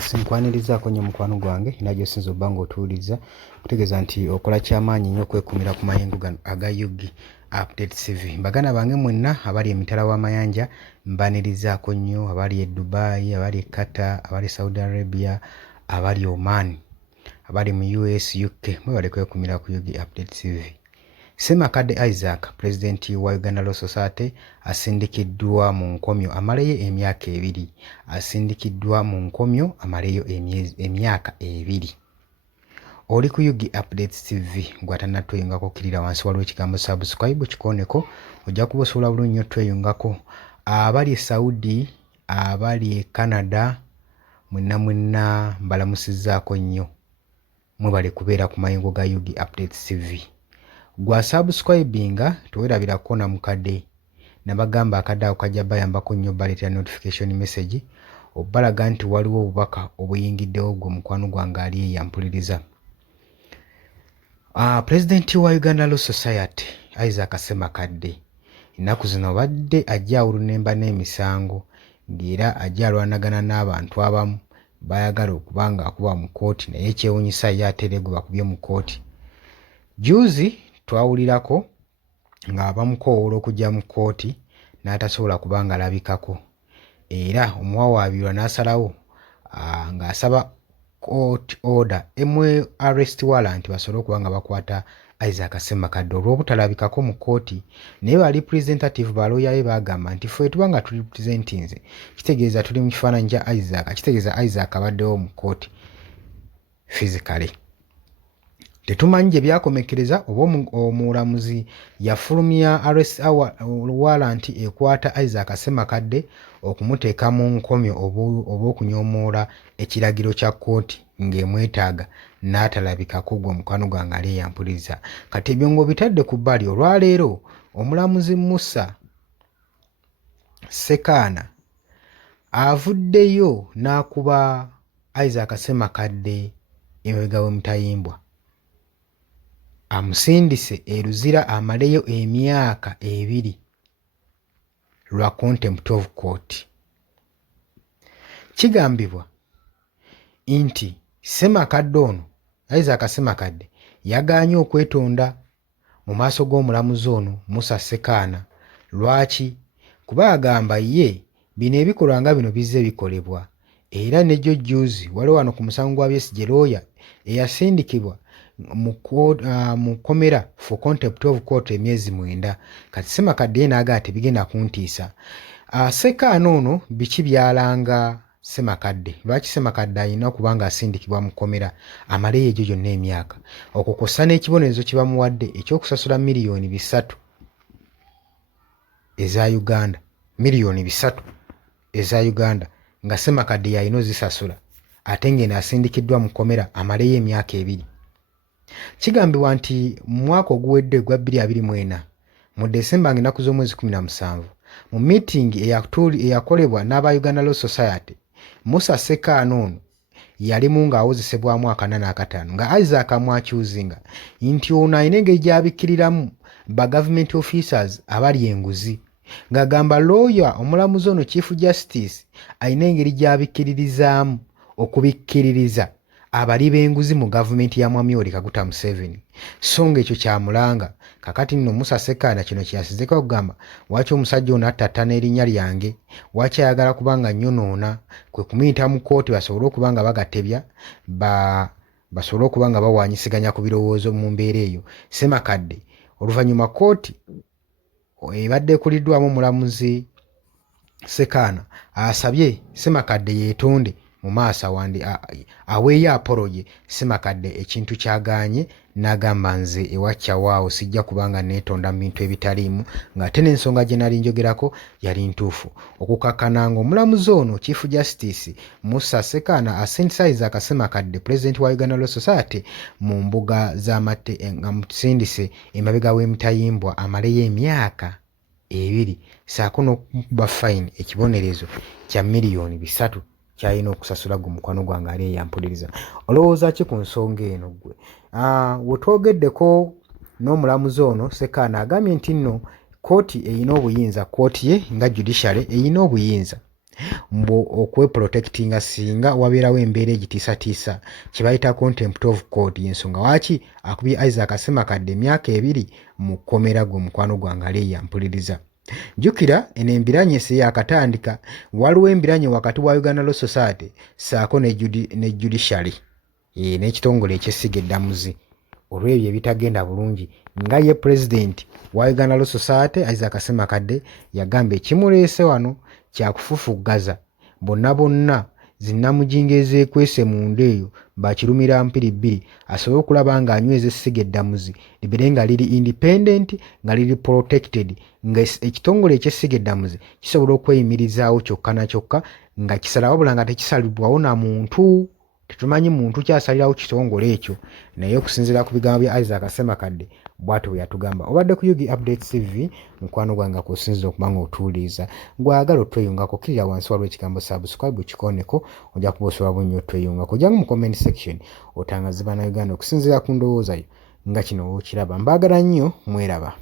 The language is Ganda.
Sinkwanirizaako nnyo mukwano gwange najjo sinza obba ng'otuwuliza kutegeeza nti okola kyamaanyi nnyo okwekumira ku mayengo gano aga Yugi Update TV. Baganda bange mwenna abali emitala w'amayanja mbanirizaako nnyo, abali e Dubai, abali e Qatar, abali Saudi Arabia, abali Oman, abali mu US, UK, mwebale kwekumira ku Yugi Update TV. Ssemakadde Isaac, Pulezidenti wa Uganda Law Society, asindikiddwa mu nkomyo amaleyo emyaka 2. Asindikiddwa mu nkomyo amaleyo emyaka 2. Oli ku Yugi Update TV gw'atannatweyungako kirira wansi waliwo ekigambo subscribe kikoneko, ojja kuba osobola bulungi nnyo tweyungako. Abali e Saudi, abali e Canada, mwenna mbalamusizzaako nnyo. Mwebale kubeera ku mayengo ga Yugi Update TV. Gwa subscribinga tewerabirako na mukadde. Nabagamba akadde ako kajja bayambako nnyo baleetera notification message obbalaga nti waliwo obubaka obuyingiddewo gwe mukwano gwange ali eyampuliriza. Pulezidenti wa Uganda Law Society Isaac Ssemakadde ennaku zino badde ajja awulunemba n'emisango ng'era ajja alwanagana n'abantu abamu bayagala okuba nga akuba mu kkooti naye ekyewuunyisa ye ate era gwe bakubye mu kkooti. Juzi twawulirako ng'abamukoowola okujja mu kkooti n'atasobola kuba nga alabikako era omuwawaabirwa n'asalawo ng'asaba court order arrest warrant basobole okuba nga bakwata Isaac Ssemakadde olw'obutalabikako mu kkooti. Naye ba representative ba lawyer be bagamba nti ffe tuba nga tuli representinze kitegeeza tuli mu kifaananyi kya Isaac, kitegeeza Isaac abaddewo mu kkooti physically. Tetumanyi gye byakomekereza oba omulamuzi yafulumya arrest warrant ekwata Isaac Ssemakadde okumuteeka mu nkomyo oba okunyoomoola ekiragiro kya kkooti ng'emwetaaga n'atalabikako gwe mukwano gwange ali eyampuliriza. Kati ebyo ng'obitadde ku bbali olwaleero omulamuzi Musa Ssekaana avuddeyo n'akuba Isaac Ssemakadde emabega w'emutayimbwa. Amusindise eruzira amaleyo emyaka 2 lwa contempt of court. Kigambibwa nti Ssemakadde ono Isaac Ssemakadde yagaanye okwetonda mu maaso g'omulamuzi ono Musa Ssekaana. Lwaki? Kuba agamba ye bino ebikolwa nga bino bizze bikolebwa era nejjo juzi waliwo wano ku musango gwa Besigye lawyer eyasindikibwa mu komera for contempt of court emyezi 9. Kati Ssemakadde n'agamba tebigenda kuntiisa. Ssekaana ono biki byalanga Ssemakadde? Lwaki Ssemakadde alina okuba nga asindikibwa mu komera amaleyo egyo gyonna emyaka? Okwo kw'ossa n'ekibonerezo kye bamuwadde ekyokusasula miliyoni 3 eza Uganda. Miliyoni 3 eza Uganda nga Ssemakadde yalina ozisasula ate ng'eno asindikiddwa mu komera amaleyo emyaka 2. Kigambibwa nti mu mwaka oguwedde gwa 2024 mu Desemba ng'ennaku z'omwezi 17 mu meeting eyakolebwa n'aba Uganda Law Society, Musa Ssekaana ono yalimu ng'awozesebwamu 45 nga Isaac amwakyuzinga nti ono alina engeri gy'abikkiriramu ba government officers abali enguzi, ng'agamba lawyer omulamuzi ono Chief Justice alina engeri gy'abikkiririzaamu okubikkiririza abali b'enguzi mu gavumenti ya Mwami Yoweri Kaguta Museveni. So ng'ekyo kyamulanga. Kakati nno Musa Ssekaana kino kyeyasizeko okugamba waki omusajja ono attatta n'erinnya lyange, waki ayagala kubanga nnyonoona, kwe kumuyita mu kkooti basobole okuba nga bagatebya basobole okuba nga bawaanyisiganya ku birowoozo mu mbeera eyo. Ssemakadde oluvannyuma kkooti ebadde ekuliddwamu omulamuzi Ssekaana asabye Ssemakadde yeetonde mu maaso aweeyo apology. Ssemakadde ekintu kyagaanye n'agamba nze ewakya sijja kubanga neetonda mu bintu ebitaliimu, ng'ate n'ensonga gye nali njogerako yali ntuufu. Okukakkana ng'omulamuzi ono Chief Justice Musa Ssekaana asindisa Isaac Ssemakadde Pulezidenti wa Uganda Law Society mu mbuga z'amatte nga musindise emabega w'emitayimbwa amaleyo emyaka 2 saako n'okuba fine ekibonerezo kya miliyoni 3 kyalina okusasula gwe mukwano gwange ali eyampuliriza. Olowooza ki ku nsonga eno gwe? Wetwogeddeko n'omulamuzi ono Ssekaana agambye nti nno kkooti eyina obuyinza, kkooti ye nga judiciary eyina obuyinza mbu okweprotectinga singa wabeerawo embeera egitiisatiisa kye bayita contempt of court y'ensonga waaki akubye Isaac Ssemakadde emyaka 2 mu kkomera gwe mukwano gwange Aleya mpuliriza. Jjukira eno embiranye yakatandika waliwo embiranye wakati wa Uganda Law Society saako ne judiciary n'ekitongole eky'essiga eddamuzi olw'ebyo ebitagenda bulungi nga ye president wa Uganda Law Society Isaac Ssemakadde yagamba ekimuleese wano kyakufufuggaza bonna zinnamujinga ezeekwese munda eyo bakirumira mpiri asobole okulaba ng'anyweza essiga eddamuzi libeere nga liri independent nga liri protected nga ekitongole eky'essiga eddamuzi kisobola okweyimirizaawo kyokka na kyokka nga kisala wabula nga tekisalibwawo na muntu. Tetumanyi muntu kyasalirawo kitongole ekyo naye okusinziira ku bigambo bya Isaac Ssemakadde bw'atyo bwe yatugamba. Obadde ku Yugi Updates TV mukwano gwange akusinziza okuba nga otuwuliriza gwagala otweyungako kirira wansi waliwo ekigambo subscribe kikoneko ojja kuba osobola bunnyo otweyungako ojjangu mu comment section otangaze bannayuganda okusinziira ku ndowooza yo nga kino wookiraba. Mbaagala nnyo mweraba.